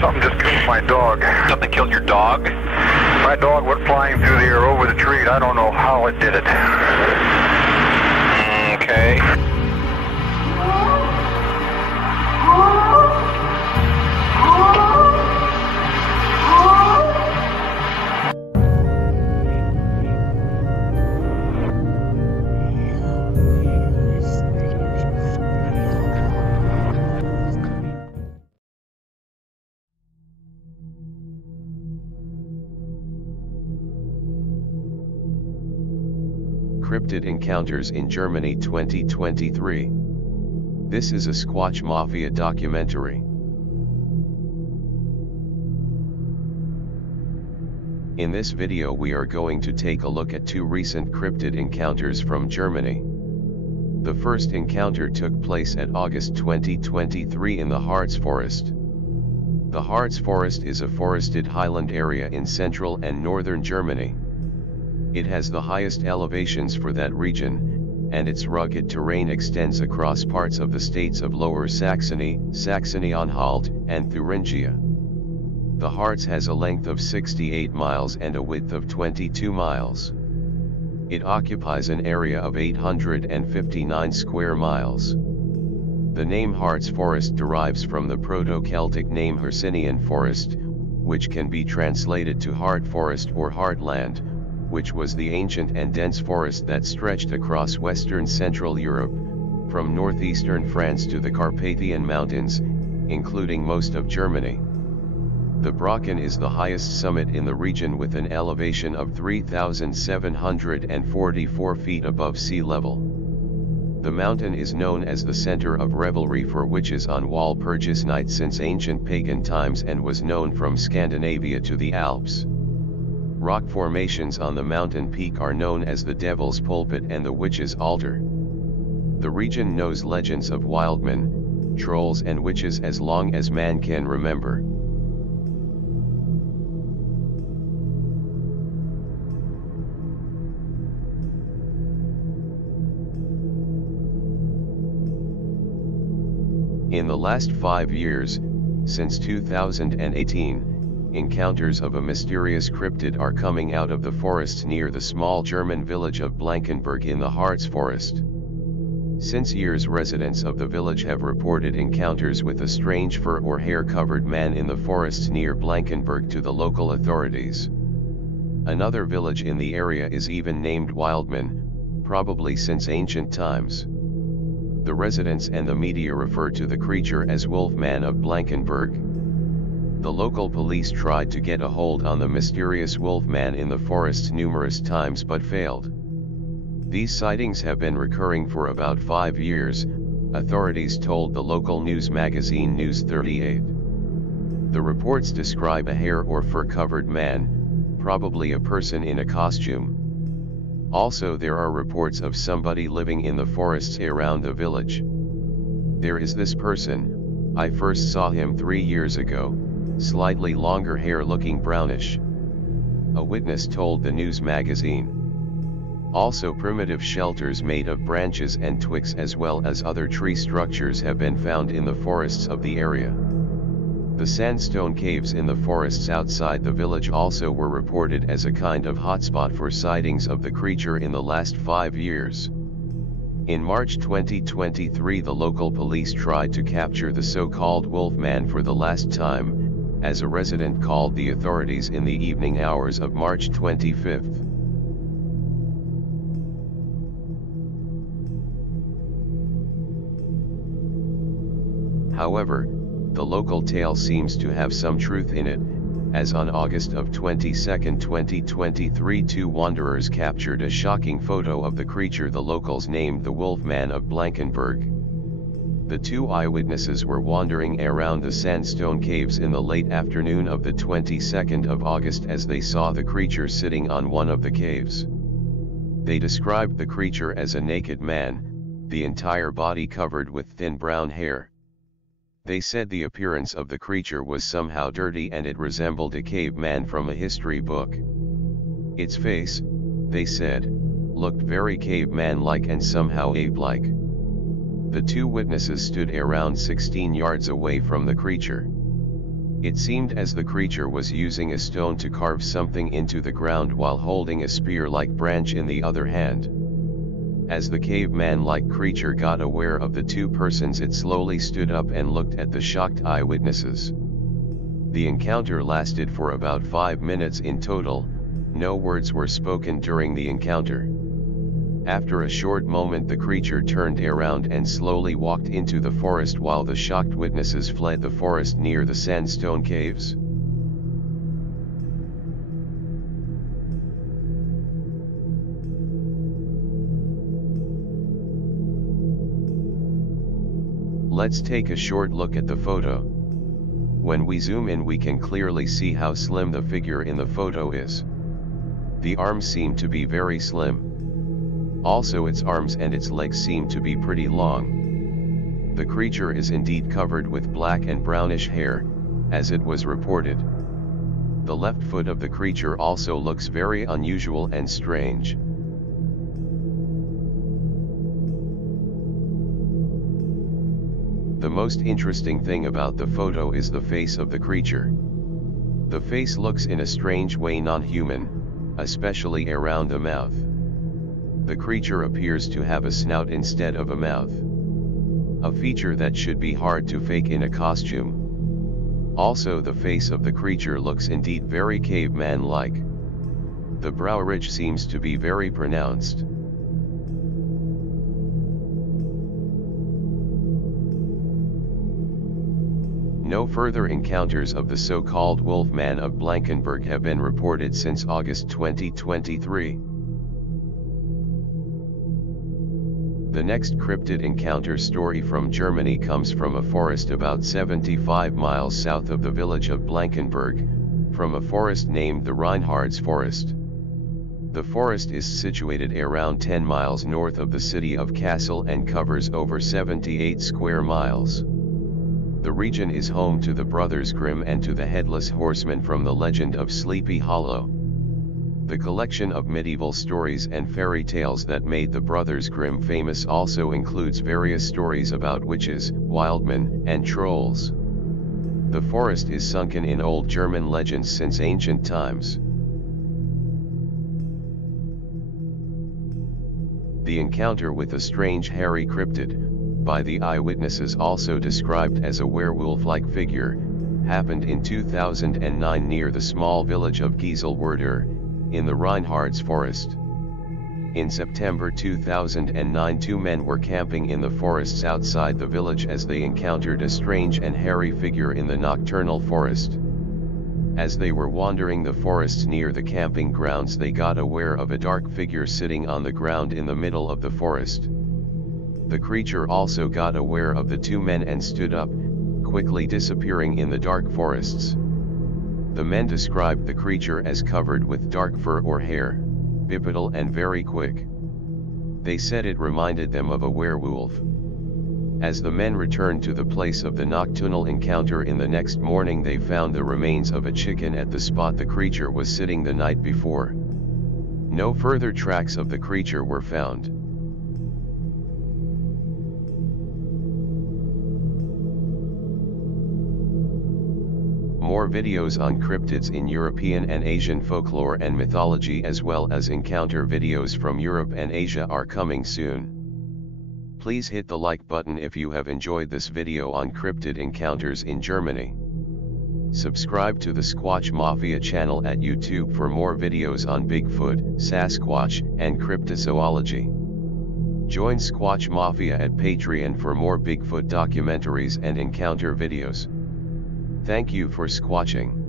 Something just killed my dog. Something killed your dog? My dog went flying through the air over the tree. I don't know how it did it. Okay. Cryptid Encounters in Germany 2023. This is a Squatch Mafia documentary. In this video we are going to take a look at two recent cryptid encounters from Germany. The first encounter took place at August 2023 in the Harz Forest. The Harz Forest is a forested highland area in central and northern Germany. It has the highest elevations for that region, and its rugged terrain extends across parts of the states of Lower Saxony, Saxony-Anhalt, and Thuringia. The Harz has a length of 68 miles and a width of 22 miles. It occupies an area of 859 square miles. The name Harz Forest derives from the Proto-Celtic name Hercynian Forest, which can be translated to Hard Forest or Heartland, which was the ancient and dense forest that stretched across western Central Europe, from northeastern France to the Carpathian Mountains, including most of Germany. The Brocken is the highest summit in the region with an elevation of 3,744 feet above sea level. The mountain is known as the center of revelry for witches on Walpurgis night since ancient pagan times and was known from Scandinavia to the Alps. Rock formations on the mountain peak are known as the Devil's Pulpit and the Witch's Altar. The region knows legends of wildmen, trolls and witches as long as man can remember. In the last 5 years, since 2018, encounters of a mysterious cryptid are coming out of the forests near the small German village of Blankenberg in the Harz Forest. Since years, residents of the village have reported encounters with a strange fur or hair-covered man in the forests near Blankenberg to the local authorities. Another village in the area is even named Wildman, probably since ancient times. The residents and the media refer to the creature as Wolfman of Blankenberg. The local police tried to get a hold on the mysterious Wolfman in the forests numerous times but failed. These sightings have been recurring for about 5 years, authorities told the local news magazine News 38. The reports describe a hair or fur-covered man, probably a person in a costume. Also, there are reports of somebody living in the forests around the village. There is this person. I first saw him 3 years ago. Slightly longer hair looking brownish. A witness told the news magazine. Also, primitive shelters made of branches and twigs as well as other tree structures have been found in the forests of the area. The sandstone caves in the forests outside the village also were reported as a kind of hotspot for sightings of the creature in the last 5 years. In March 2023, the local police tried to capture the so-called Wolfman for the last time, as a resident called the authorities in the evening hours of March 25. However, the local tale seems to have some truth in it, as on August of 22, 2023, 2 wanderers captured a shocking photo of the creature the locals named the Wolfman of Blankenberg. The 2 eyewitnesses were wandering around the sandstone caves in the late afternoon of the 22nd of August as they saw the creature sitting on one of the caves. They described the creature as a naked man, the entire body covered with thin brown hair. They said the appearance of the creature was somehow dirty and it resembled a caveman from a history book. Its face, they said, looked very caveman-like and somehow ape-like. The 2 witnesses stood around 16 yards away from the creature. It seemed as the creature was using a stone to carve something into the ground while holding a spear-like branch in the other hand. As the caveman-like creature got aware of the two persons, it slowly stood up and looked at the shocked eyewitnesses. The encounter lasted for about 5 minutes in total. No words were spoken during the encounter. After a short moment, the creature turned around and slowly walked into the forest while the shocked witnesses fled the forest near the sandstone caves. Let's take a short look at the photo. When we zoom in, we can clearly see how slim the figure in the photo is. The arms seem to be very slim. Also, its arms and its legs seem to be pretty long. The creature is indeed covered with black and brownish hair, as it was reported. The left foot of the creature also looks very unusual and strange. The most interesting thing about the photo is the face of the creature. The face looks in a strange way non-human, especially around the mouth. The creature appears to have a snout instead of a mouth. A feature that should be hard to fake in a costume. Also, the face of the creature looks indeed very caveman-like. The brow ridge seems to be very pronounced. No further encounters of the so-called Wolfman of Blankenberg have been reported since August 2023. The next cryptid encounter story from Germany comes from a forest about 75 miles south of the village of Blankenberg, from a forest named the Reinhardt's Forest. The forest is situated around 10 miles north of the city of Kassel and covers over 78 square miles. The region is home to the Brothers Grimm and to the Headless Horseman from the legend of Sleepy Hollow. The collection of medieval stories and fairy tales that made the Brothers Grimm famous also includes various stories about witches, wildmen, and trolls. The forest is sunken in old German legends since ancient times. The encounter with a strange hairy cryptid, by the eyewitnesses also described as a werewolf-like figure, happened in 2009 near the small village of Gieselwerder, in the Reinhardt's Forest. In September 2009, two men were camping in the forests outside the village as they encountered a strange and hairy figure in the nocturnal forest. As they were wandering the forests near the camping grounds, they got aware of a dark figure sitting on the ground in the middle of the forest. The creature also got aware of the two men and stood up, quickly disappearing in the dark forests. The men described the creature as covered with dark fur or hair, bipedal and very quick. They said it reminded them of a werewolf. As the men returned to the place of the nocturnal encounter in the next morning, they found the remains of a chicken at the spot the creature was sitting the night before. No further tracks of the creature were found. More videos on cryptids in European and Asian folklore and mythology, as well as encounter videos from Europe and Asia, are coming soon. Please hit the like button if you have enjoyed this video on cryptid encounters in Germany. Subscribe to the Squatch Mafia channel at YouTube for more videos on Bigfoot, Sasquatch, and cryptozoology. Join Squatch Mafia at Patreon for more Bigfoot documentaries and encounter videos. Thank you for squatching.